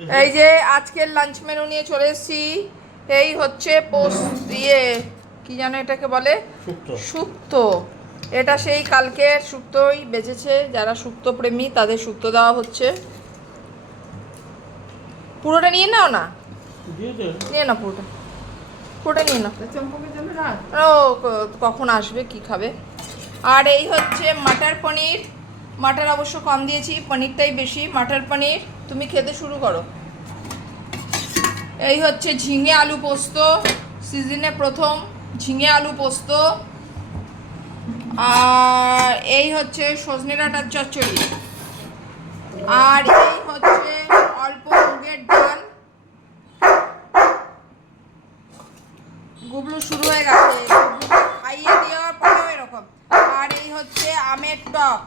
এই যে আজকের লাঞ্চ মেনু নিয়ে চলে এসেছি। এই হচ্ছে পোস্ট ইয়ে কি যেন এটাকে বলে? শুক্তো। শুক্তো। এটা সেই কালকের শুক্তোই বেঁচেছে যারা শুক্তো প্রেমী তাদের শুক্তো দেওয়া হচ্ছে। পুরোটা নিয়ে নাও না? নিয়ে নাও পুরোটা। পুরোটা নিয়ে নাও। রাত ও কখন আসবে কি খাবে? আর এই হচ্ছে মাটার পনির। মাটার অবশ্য কম দিয়েছি, পনিরটাই বেশি। মাটার পনির, তুমি খেতে শুরু করো। এই হচ্ছে ঝিঙে আলু পোস্ত, সিজনে প্রথম ঝিঙে আলু পোস্ত। আর এই হচ্ছে সজনে ডাঁটার চচ্চড়ি। আর এই হচ্ছে অল্প মুগের ডাল গুবলু শুরু হয়ে গেছে গুবলুকে খাইয়ে দেওয়ার পরেও এরকম আর এই হচ্ছে আমের টক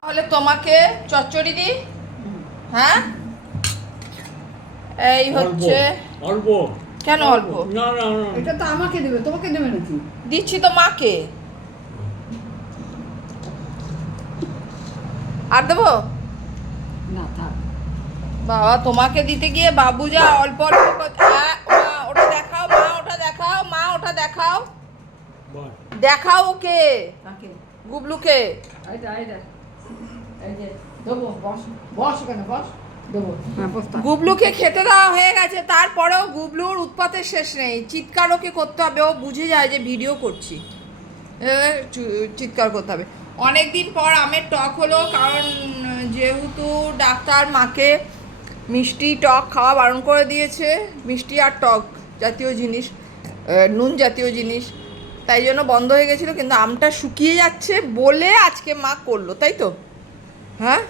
তাহলে তোমাকে চচ্চড়ি দি হ্যাঁ? এই হচ্ছে অল্প। কেন অল্প। না না এটা তো আমাকে দেবে তোমাকে দেবে নাকি? দিচ্ছি তো মাকে। আর দেবো? না থাক। বাবা তোমাকে দিতে গিয়ে বাবু যা অল্প অল্প মা ওটা দেখাও মা ওটা দেখাও মা ওটা দেখাও। দেখাও ওকে। গুবলুকে। গুবলুকে খেতে দেওয়া হয়ে গেছে তারপরেও গুবলুর উৎপাতের শেষ নেই। চিৎকার ওকে করতে হবে ও বুঝে যায় যে ভিডিও করছি। চিৎকার করতে হবে। অনেক দিন পর আমের টক হলো কারণ যেহেতু ডাক্তার মাকে মিষ্টি টক খাওয়া বারণ করে দিয়েছে মিষ্টি আর টক জাতীয় জিনিস নুন জাতীয় জিনিস তাই জন্য বন্ধ হয়ে গেছিল কিন্তু আমটা শুকিয়ে যাচ্ছে বলে আজকে মা করল তাই তো? হ্যাঁ?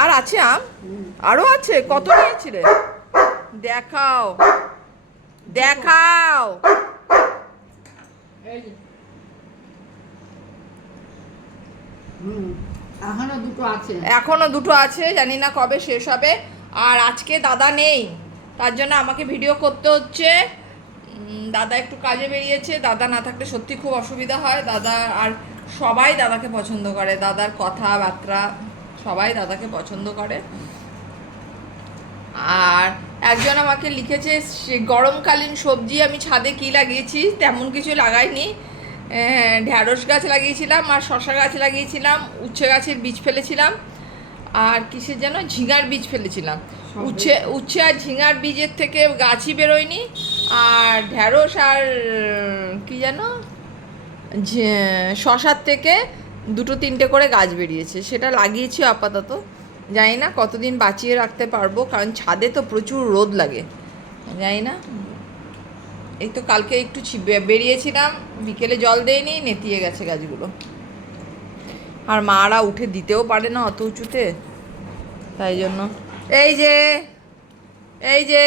আর আছে আম? আরও আছে? কত নিয়েছিলে? দেখাও। দেখাও। এখনও দুটো আছে। এখনও দুটো আছে জানি না কবে শেষ হবে। আর আজকে দাদা নেই তার জন্য আমাকে ভিডিও করতে হচ্ছে। দাদা একটু কাজে বেরিয়েছে দাদা না থাকলে সত্যি খুব অসুবিধা হয়। দাদা আর সবাই দাদাকে পছন্দ করে দাদার কথাবার্তা। সবাই দাদাকে পছন্দ করে। আর একজন আমাকে লিখেছে সে গরমকালীন সবজি আমি ছাদে কি লাগিয়েছি? তেমন কিছু লাগাইনি। আহ, ঢ্যাঁড়স গাছ লাগিয়েছিলাম আর শশা গাছ লাগিয়েছিলাম উচ্ছে গাছের বীজ ফেলেছিলাম আর কিসের যেন ঝিঙার বীজ ফেলেছিলাম। উচ্ছে উচ্ছে আর ঝিঙার বীজের থেকে গাছই বেরোয়নি আর ঢ্যাঁড়স আর কি যেন শশার থেকে দুটো তিনটে করে গাছ বেরিয়েছে। সেটা লাগিয়েছি আপাতত। জানি না কতদিন বাঁচিয়ে রাখতে পারব, কারণ ছাদে তো প্রচুর রোদ লাগে। জানি না। এই তো কালকে একটু বেরিয়েছিলাম, বিকেলে জল দেয়নি, নেতিয়ে গেছে গাছগুলো। আর মারা উঠে দিতেও পারে না অত উঁচুতে। তাই জন্য। এই যে এই যে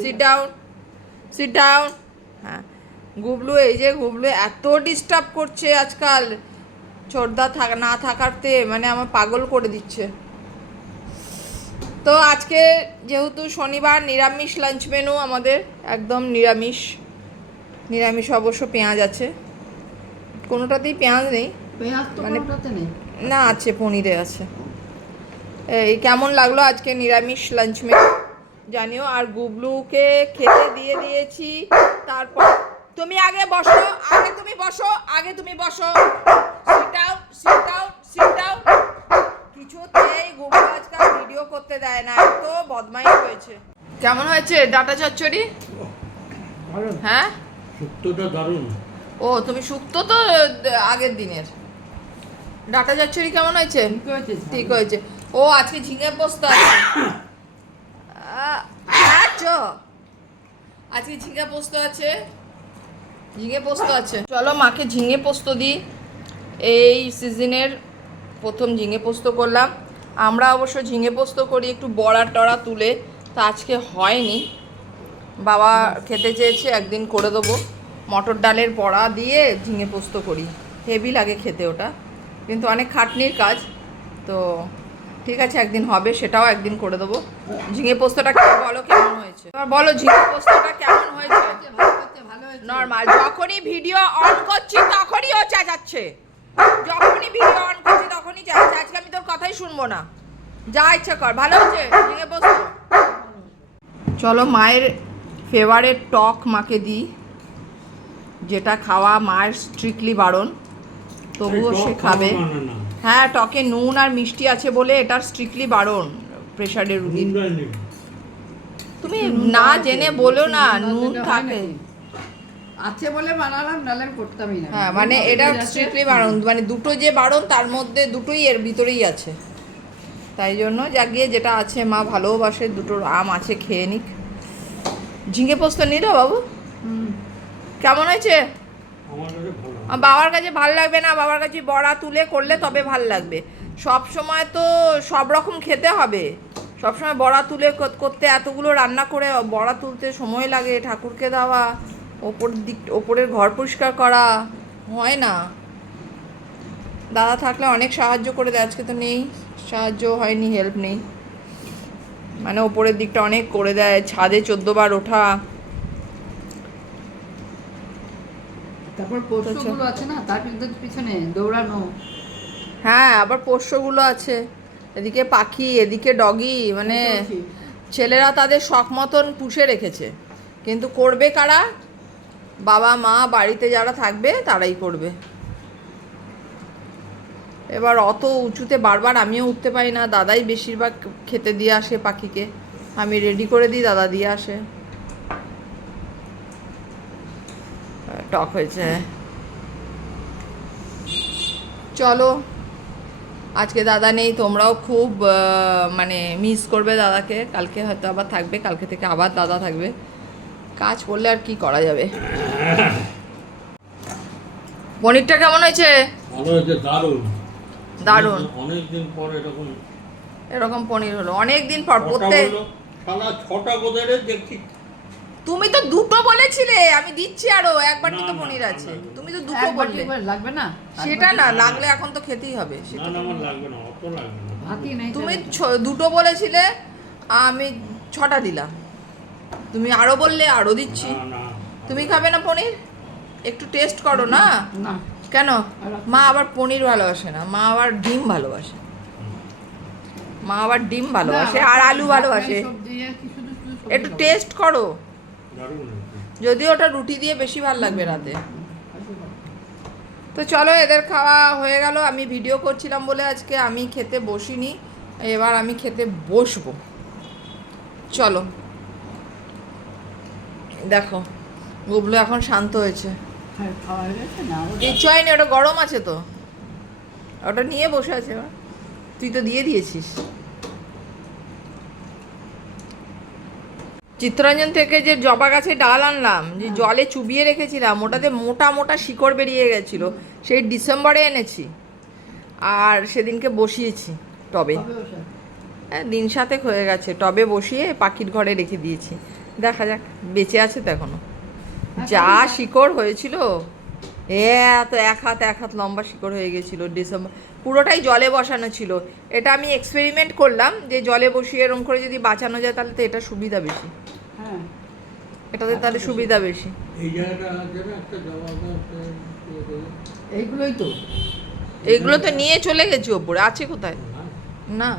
সিট ডাউন সিট ডাউন হ্যাঁ গুবলু, এই যে গুবলু এত ডিস্টার্ব করছে আজকাল। ছোটদা থাক না থাকাতে মানে আমার পাগল করে দিচ্ছে। তো আজকে যেহেতু শনিবার নিরামিষ লাঞ্চ মেনু আমাদের একদম নিরামিষ। নিরামিষ অবশ্য পেঁয়াজ আছে। কোনোটাতেই পেঁয়াজ নেই। মানে- নেই। না আছে পনিরে আছে। এই কেমন লাগল আজকে নিরামিষ লাঞ্চ মেনু জানিও আর গুবলুকে খেতে দিয়ে দিয়েছি। তারপর তুমি আগে বসো আগে তুমি বসো আগে তুমি বসো sit out sit out sit out কিছুতেই গুবলু আজকাল ভিডিও করতে দেয় না এত বদমাইশ হয়েছে। কেমন হয়েছে ডাটা চচ্চড়ি? হ্যাঁ? শুক্তোটা দারুণ। ও তুমি শুক্তো তো আগের দিনের। ডাটা চচ্চড়ি কেমন হয়েছে? ঠিক হয়েছে ও আজকে ঝিঙে পোস্ত আছে। আচ্ছা আজকে ঝিঙে পোস্ত আছে। ঝিঙে পোস্ত আছে। চলো মাকে ঝিঙে পোস্ত দিই। এই সিজনের প্রথম ঝিঙে পোস্ত করলাম। আমরা অবশ্য ঝিঙে পোস্ত করি, একটু বড়া টড়া তুলে, তা আজকে হয়নি। বাবা খেতে চেয়েছে, একদিন করে দেবো। মটর ডালের বড়া দিয়ে ঝিঙে পোস্ত করি। হেভি লাগে খেতে ওটা। কিন্তু অনেক খাটনির কাজ, তো ঠিক আছে, একদিন হবে, সেটাও একদিন করে দেবো। ঝিঙে পোস্তটা বলো কেমন হয়েছে? এবার বলো, ঝিঙে পোস্তটা কেমন হয়েছে? নর্মাল যখনই ভিডিও অন করছি, তখনই ও চেঁচাচ্ছে। যখনই ভিডিও অন করছি তখনই চেঁচাচ্ছে আজকে আমি তোর কথাই শুনব না। যা ইচ্ছা কর ভালো হচ্ছে? ভেঙে বসো চলো মায়ের ফেভারেট টক মাকে দিই যেটা খাওয়া মায়ের স্ট্রিক্টলি বারণ। তবুও সে খাবে। মানে হ্যাঁ টকে নুন আর মিষ্টি আছে বলে এটা স্ট্রিক্টলি বারণ প্রেশারের নেই তুমি না জেনে বলো না নুন থাকে আছে বলে বানালাম নাহলে আমি করতামই না। হ্যাঁ মানে এটা স্ট্রিক্টলি বারণ মানে দুটো যে বারণ তার মধ্যে দুটোই এর ভিতরেই আছে। তাই জন্য যা গিয়ে যেটা আছে মা ভালোবাসে দুটো আম আছে খেয়ে নিক। ঝিঙে পোস্ত নিল বাবু। হুম। কেমন হয়েছে? আমার কাছে ভালো আর বাবার কাছে ভালো লাগবে না? বাবার কাছে বড়া তুলে করলে তবে ভালো লাগবে। সব সময় তো সব রকম খেতে হবে। সবসময় বড়া তুলে করতে এতগুলো রান্না করে বড়া তুলতে সময় লাগে ঠাকুরকে দেওয়া। ওপর দিক ওপরের ঘর পরিষ্কার করা হয় না। দাদা থাকলে অনেক সাহায্য করে দেয় আজকে তো নেই সাহায্য হয়নি হেল্প নেই। মানে ওপরের দিকটা অনেক করে দেয় ছাদে ওঠা। তারপর আছে না? তার পিছনে দৌড়ানো। হ্যাঁ আবার পোষ্যগুলো আছে। এদিকে পাখি এদিকে ডগি মানে ছেলেরা তাদের শখ মতন পুষে রেখেছে। কিন্তু করবে কারা? বাবা, মা বাড়িতে যারা থাকবে তারাই করবে। এবার অত উঁচুতে বারবার আমিও উঠতে পারি না। দাদাই বেশিরভাগ খেতে দিয়ে আসে পাখিকে। আমি রেডি করে দিই, দাদা দিয়ে আসে। টক হয়েছে। চলো, আজকে দাদা নেই, তোমরাও খুব মানে মিস করবে দাদাকে। কালকে হয়তো আবার থাকবে, কালকে থেকে আবার দাদা থাকবে। কাজ করলে আর কি করা যাবে? পনিরটা কেমন হয়েছে? ভালো হয়েছে দারুণ। দারুণ। অনেকদিন পর এরকম এরকম পনির হলো। অনেক দিন পর প্রত্যেক হলো, সালা ছটা কোথায় দেখছি। তুমি তো দুটো বলেছিলে আমি দিচ্ছি আরও একবার তো পনির আছে। তুমি তো দুটো বললে। লাগবে না? সেটা না লাগলে এখন তো খেতেই হবে না সেটা না আমার লাগবে না অত লাগবে না। তুমি ছ- দুটো বলেছিলে আমি ছটা দিলাম। তুমি আরও বললে আরও দিচ্ছি। তুমি খাবে না পনির? একটু টেস্ট করো না? না। কেন? মা আবার পনির ভালোবাসে না। মা আবার ডিম ভালোবাসে। মা আবার ডিম ভালোবাসে আর আলু ভালোবাসে। একটু টেস্ট করো। যদিও ওটা রুটি দিয়ে বেশি ভালো লাগবে রাতে। তো চলো এদের খাওয়া হয়ে গেল। আমি ভিডিও করছিলাম বলে আজকে আমি খেতে বসিনি। এবার আমি খেতে বসবো। চলো। দেখো গুবলু এখন শান্ত হয়েছে। হ্যাঁ, খাওয়া হয়ে কিচ্ছু হয়নি ওটা গরম আছে তো। ওটা নিয়ে বসে আছে তুই তো দিয়ে দিয়েছিস। চিত্তরঞ্জন থেকে যে জবা গাছে ডাল আনলাম যে জলে চুবিয়ে রেখেছিলাম ওটাতে মোটা মোটা শিকড় বেরিয়ে গেছিল। সেই ডিসেম্বরে এনেছি। আর সেদিনকে বসিয়েছি টবে। হ্যাঁ দিন সাতেক হয়ে গেছে। টবে বসিয়ে পাখির ঘরে রেখে দিয়েছি। দেখা যাক বেঁচে আছে তো এখনও। যা শিকড় হয়েছিল এত এক হাত এক হাত লম্বা শিকড় হয়ে গেছিল ডিসেম্বর পুরোটাই জলে বসানো ছিল। এটা আমি এক্সপেরিমেন্ট করলাম যে জলে বসিয়ে এরম করে যদি বাঁচানো যায় তাহলে তো এটা সুবিধা বেশি। হ্যাঁ। এটাতে তাহলে সুবিধা বেশি। এই জায়গাটা আছে না একটা জবা গাছ, ইয়ে। এইগুলোই তো। এগুলো তো নিয়ে চলে গেছি ওপরে আছে কোথায়? না, না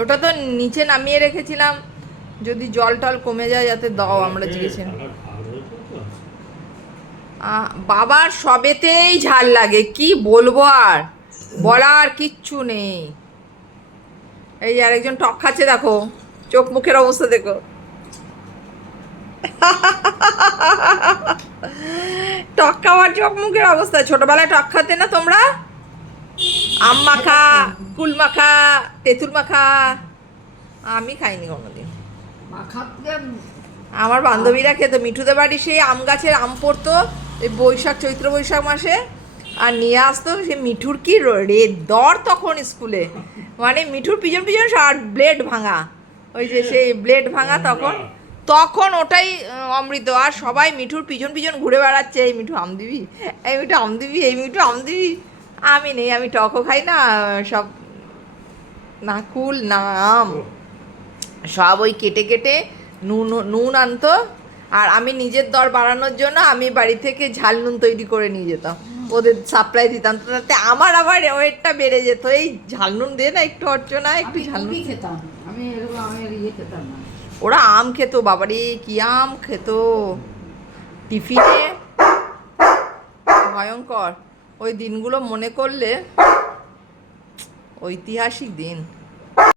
ওটা তো নিচে নামিয়ে রেখেছিলাম। যদি জল টল কমে যায়, যাতে দাও, আমরা। আ- বাবার সবেতেই ঝাল লাগে, কি বলব আর? বলার কিচ্ছু নেই। এই যে আরেকজন টক খাচ্ছে, দেখো। চোখ মুখের অবস্থা, দেখো। টক খাওয়ার চোখ মুখের অবস্থা। ছোটবেলায় টক খাতে না তোমরা? আম মাখা, কুল মাখা, তেঁতুল মাখা। আমি খাইনি কোনোদিন। আমার বান্ধবীরা খেত মিঠুদের বাড়ি সেই আম গাছের আম পড়তো এই বৈশাখ চৈত্র বৈশাখ মাসে। আর নিয়ে আসতো সে মিঠুর কি রে দর তখন স্কুলে। মানে মিঠুর পিছন পিছন আর ব্লেড ভাঙা। ওই যে সেই ব্লেড ভাঙা তখন। তখন ওটাই অমৃত। আর সবাই মিঠুর পিছন পিছন ঘুরে বেড়াচ্ছে এই মিঠু আম দিবি এই মিঠু আম দিবি এই মিঠু আম দিবি। আমি নেই আমি টকও খাই না সব না কুল না আম। সব ওই কেটে কেটে নুন নুন আনতো। আর আমি নিজের দর বাড়ানোর জন্য আমি বাড়ি থেকে ঝাল নুন তৈরি করে নিয়ে যেতাম। ওদের সাপ্লাই দিতাম। তো তাতে আমার আবার ওয়েটটা বেড়ে যেত। এই ঝালনুন দে না একটু অর্চনা একটু আমি ঝালনুন কুকি খেতাম। আমি ইয়ে খেতাম না। ওরা আম খেত বাবারে কি আম খেত। টিফিনে ভয়ঙ্কর। ওই দিনগুলো মনে করলে ঐতিহাসিক দিন।